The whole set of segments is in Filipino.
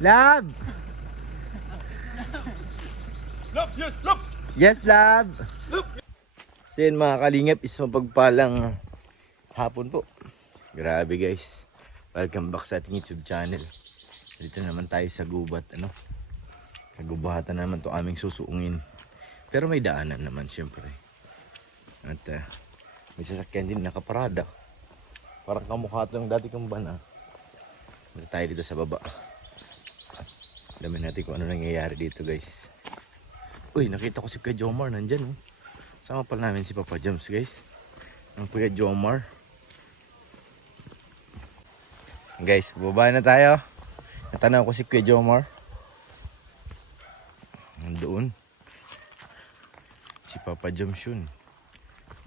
Lab! Love, yes, love! Yes, Lab! So yun mga kalingap, is mapagpalang hapon po. Grabe guys. Welcome back sa ating YouTube channel. Dito naman tayo sa gubat, ano. Nagubahatan naman to aming susuungin. Pero may daanan naman syempre. At may sasakyan din nakaparada. Parang kamukha ito ng dati kong bana. Dito tayo dito sa baba. Alamin natin kung ano nangyayari dito guys. Uy, nakita ko si Kuya Jomar nandyan. Oh. Sama pala namin si Papa Joms guys. Ang Kuya Jomar. Guys, baba na tayo. Natanaw ko si Kuya Jomar. Nandoon. Si Papa Joms yun.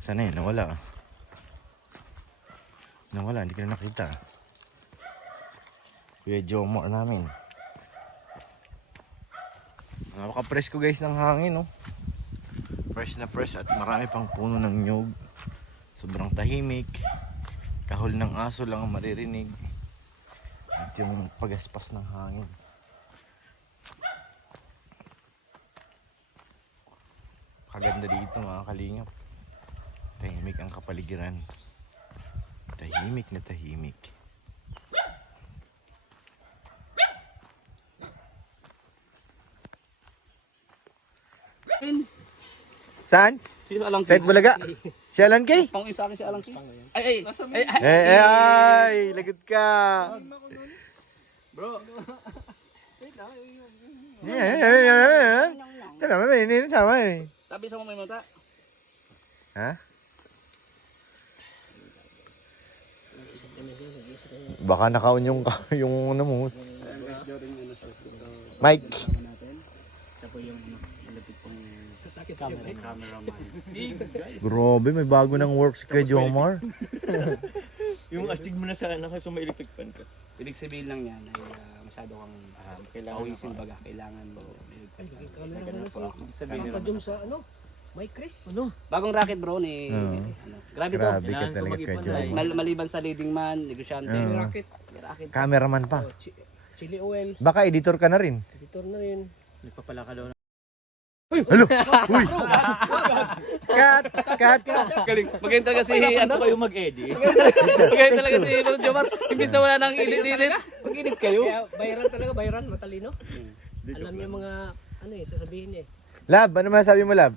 Sana yun, nawala. Nawala, hindi ko na nakita. Kuya Jomar namin. Napaka-fresh ko guys ng hangin, no? Fresh na fresh at marami pang puno ng nyug. Sobrang tahimik. Kahol ng aso lang ang maririnig. At yung pagaspas ng hangin. Kaganda dito mga kalingap. Tahimik ang kapaligiran. Tahimik na tahimik. Saan? Sino Alang Sait Bulaga? Si Alan Kay? Pang isa akin si Alang Ay, Ay, lagot ka. bro. Tara, may sama eh. Tabi sa mo may mata. Ha? Baka nakaon yung ano mo. Mike. Siya po yung malapit pong cameraman. Grabe, may bago ng work si Kuya Jomar. Yung astig mo na sa anak sa may electric fan ka. Ibig sabihin lang yan ay masyado kang kailangan awisin baga. Kailangan mo. Sabihin pa dun sa ano? May Chris. Ano? Bagong racket bro ni Oo. Grabe to. Grabe ka talaga Kuya Jomar. Maliban sa leading man, negosyante. Oo. Racket. May racket. Cameraman pa. Chili oil. Baka editor ka na rin. Editor na rin. Nagpapala ka daw na. Hello! Uy! Cut! Cut! Galing. Magaling talaga si Ano kayo mag-edit? Magaling talaga si Jomar. Imbis na wala nang edit. Mag-edit kayo. Kaya bayaran talaga, bayaran, matalino. Alam niya mga ano eh, sasabihin eh. Lab, ano masasabi mo Lab?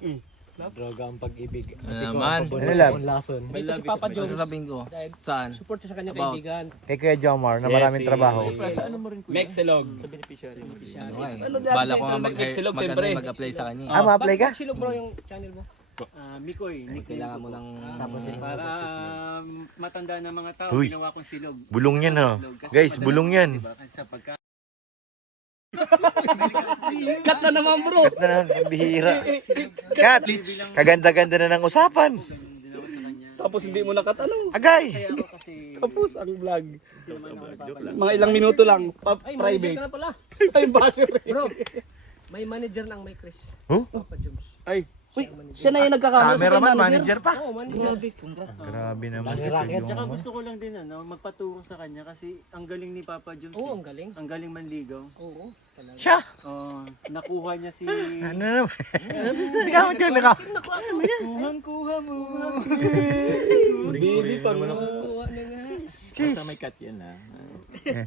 Droga ang pag-ibig. Naman. Ano Lab? Lason. Dito si Papa Jones. Sasabihin ko. Dahil Saan? support siya sa kanyang About? kaibigan. Kay Kuya Jomar na maraming trabaho. Sa ano mo rin kuya? Mexilog. Sa beneficiary. Okay. Ano dati Bala sa ko nga internet, Exilog, siyempre. mag-apply sa kanya. Ah, ma-apply ka? Bakit silog bro yung channel mo? Mikoy, Kailangan mo ng tapos eh. para matanda ng mga tao, Uy. ginawa kong silog. Bulong yan ha. Kasi Guys, madalas bulong ko, yan. diba? Kasi sa pagka Cut na naman bro. Cut na lang, pambihira. Cut! Kaganda-ganda na ng usapan. din ako sa kanya. Tapos hindi mo nakat ano. Agay! Kaya ako kasi Tapos ang vlog. kasi naman ako nagpapalala. Mga ilang minuto lang. Ay, manager Private. ka na pala. Time basher. Bro, may manager ng may Chris. Huh? Papa Jones. Ay. Uy, siya na yung nagkakamera sa Cameraman, manager. manager pa. Oo, manager. Grabe naman si Kuya Tsaka Jomar. gusto ko lang din magpaturo sa kanya kasi ang galing ni Papa Jones. Oo, ang galing. Ang galing manligaw. Oo, talaga. Siya! Nakuha niya si Ano naman? Ikaw ka naka... kuhang-kuha mo. Baby pa mo. Oo, ano nga. Basta may cut yan ha.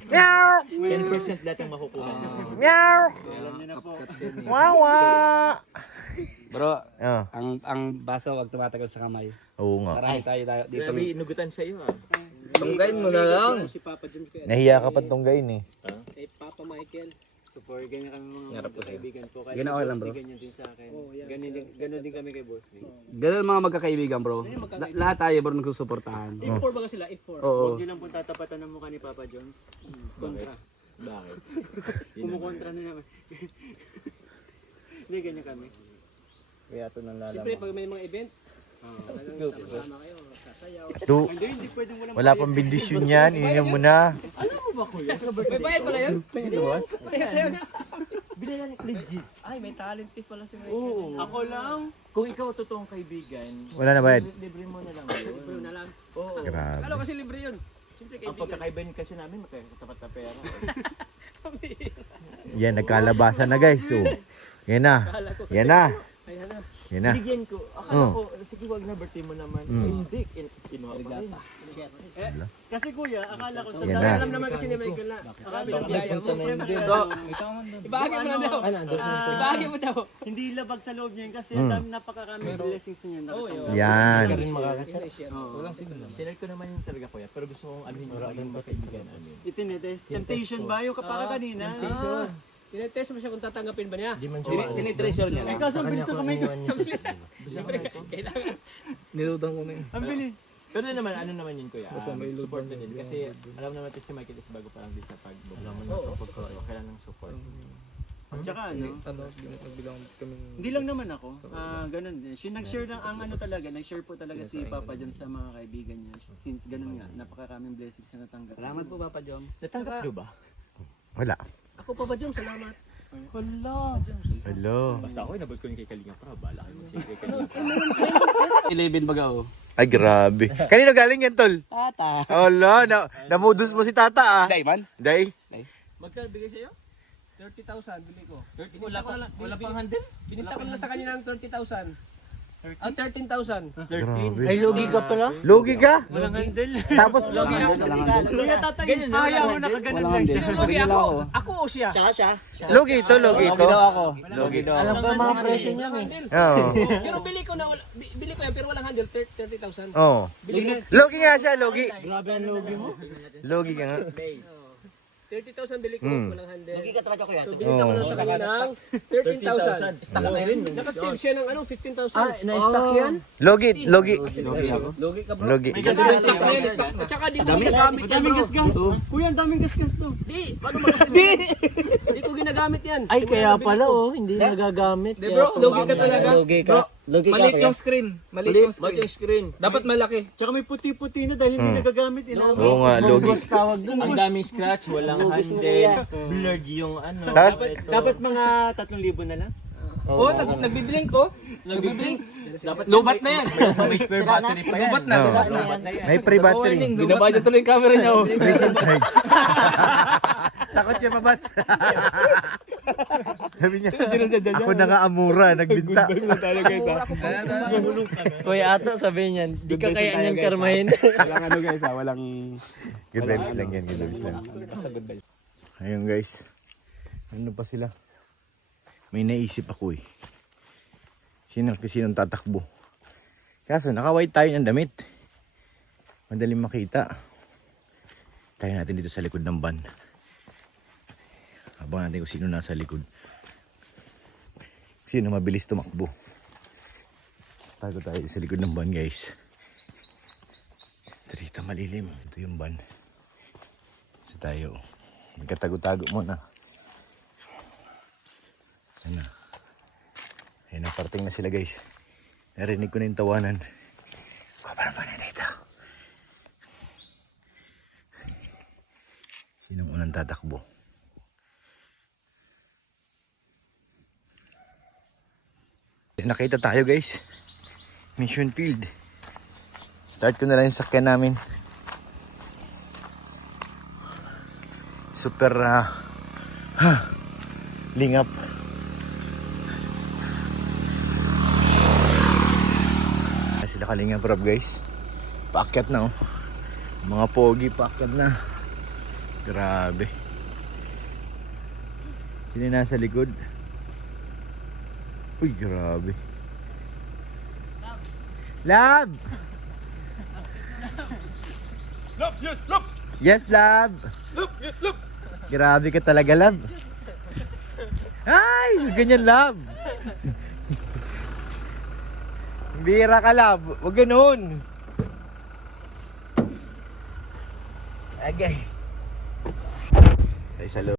Meow! 10% lahat ang makukuha. Meow! Alam niyo na po. Wawa! Bro, Oh, ang baso wag tumatagal sa kamay. oo nga. Marami tayo dito. Grabe, inugutan sa iyo ha. Tunggain mo na lang. Si Papa Jones kaya. Nahiya ka pa tunggayin eh. Kay Papa Michael. Support ganyan kami mga Harap ko sa'yo. kaibigan ko. Kaya Ganun okay lang, bro. ganyan din sa akin. Oo, yan. Ganun din kami kay Boss Lee. Ganun mga magkakaibigan bro. Lahat tayo bro nagsusuportahan. If4 ba sila? If4. Oo. Huwag niyo lang po tatapatan ng mukha ni Papa Jones. Kontra. Bakit? Kumukontra na naman. Hindi, ganyan kami. Kaya ito nang Siyempre, pag may mga event, talagang sama kayo, sasayaw. Hindi pwedeng walang Wala pang bindisyon yan. Ininom mo na. May bayad pala yun? Sayaw-sayaw na. binayan legit. Ay, may talent fee pala si Michael. Oo. Ako lang. Kung ikaw totoong kaibigan, Wala na bayad. libre mo na lang yun. Bro, na lang. Oo. Grabe. Ano kasi libre yun? Siyempre Ang kaibigan. pagkakaibigan kasi namin, magkakatapat na pera. Yan, nagkalabasan na guys. So, yan na. Yan na. Ayan na. Yan na. Binigyan ko. Akala ko, sige wag na birthday mo naman. Hindi. Kinuha pa rin. Kasi kuya, akala ko sa Yan na. Alam naman kasi ni Michael na. Marami ng biyaya mo. So, Ibahagi mo na daw. Ibahagi mo daw. hindi labag sa loob niya yun kasi ang dami napakaraming blessings niya nakatanggap. Yan. Sinare ko naman yung talaga kuya. Pero gusto kong anuhin yung maging magkaibigan namin. Itinetest. Temptation ba? Yung kapaka kanina. Tinetest mo siya kung tatanggapin ba niya. tinitreasure niya Eh kaso ang bilis na kamay ko. Nilutang ko na yun. Ang bilis. Pero naman, ano naman yun kuya? Support na din. Kasi alam naman si Michael is bago pa lang din sa pag-book. Kailangan ng support. Tsaka ano, Nagbilang kami. hindi lang naman ako. Ganun din. Nag-share lang ang ano talaga, nag-share po talaga si Papa Joms sa mga kaibigan niya. Since ganun nga, napakaraming blessings na natanggap. Salamat po, Papa Joms. Natanggap nyo ba? Wala. Ako pa ba, Jom? Salamat. Hello. Basta ako, inabot ko yung kay Kalinga Prab. Bala kayo mag-sige kay Kalinga Prab. 11 baga oh. Ay, grabe. Kanino galing yan, tol? Tata. Hala, namudus mo si tata ah. Daiman? Day? Magkano bigay sa'yo? 30,000 bili ko. Wala pang handle? Binita ko na sa kanya ng 30,000. 13,000. 13. Ay, logi ka pala. Logi ka? Walang handle. Tapos, Kuya tatay, ayaw mo nakaganon lang siya. Sino logi ako? Ako o siya? logi ito, logi ito. ako. Logi daw. Alam ko mga presyo niya eh. Oo. Pero bili ko na, bili ko yan pero walang handle, 30,000. Oo. Logi nga siya, logi. Grabe ang logi mo. Logi ka nga. 30,000 bili ko, walang handle. Logi ka talaga kuya. So binita ko na sa kanya ng 13,000. Stock na rin. Nakasave siya ng 15,000. Na-stock yan? Logi, logi. Logi ka bro. Logi. Stock na yan, stock. At saka di ko ginagamit yan, Daming bro. gasgas. Kuya, ang daming gasgas to. Di, paano magagamit? Di ko ginagamit yan. Ay, kaya pala oh, hindi nagagamit. Di bro, logi ka talaga. Logi ka. Logi ka Maliit kuya. yung screen. Maliit yung screen. Dapat malaki. Tsaka may puti-puti na dahil hindi nagagamit. Oo nga, logi. Tawag doon. Ang daming scratch, walang handle, blurred yung ano. Tapos, Dapat mga 3,000 na lang. Oh, nagbiblink oh. Nagbiblink. Dapat Lubat na yan. may spare battery pa yan. Lubat na. Oo. Lubat na. May free battery. Warning, Binabadyo tuloy yung camera niya oh. Recent charge. Takot siya mabas. Sabi niya, ako na nga amura, nagbinta. Kuya Ato sabi niyan, di ka kaya niyan karmahin. Walang ano guys ha, walang Good vibes lang yan, good vibes lang. Ayun guys, ano pa sila? May naisip ako eh. Sinong tatakbo. Kaso naka-white tayo ng damit. Madaling makita. Tayo natin dito sa likod ng van. Abangan natin kung sino nasa likod. Sino mabilis tumakbo. Tago tayo sa likod ng van guys. Ito rito malilim. Ito yung van. So tayo. Magkatago-tago muna. Ayan na. Ayan na, parting na sila guys. Narinig ko na yung tawanan. Kaparan ba na dito? Sinong unang tatakbo? Nakita tayo guys. Mission field. Start ko na lang yung sakyan namin. Super lingap. Sila Kalinga Prab guys. Paakyat na oh. Mga pogi paakyat na. Grabe. Sino nasa likod? Uy, grabe. Lab! Love, yes, love! Yes, Lab! Love, yes, love! Grabe ka talaga, Lab. Ay, ganyan, Lab. Bira ka, Lab. Huwag ganun. Agay. Ay, sa loob.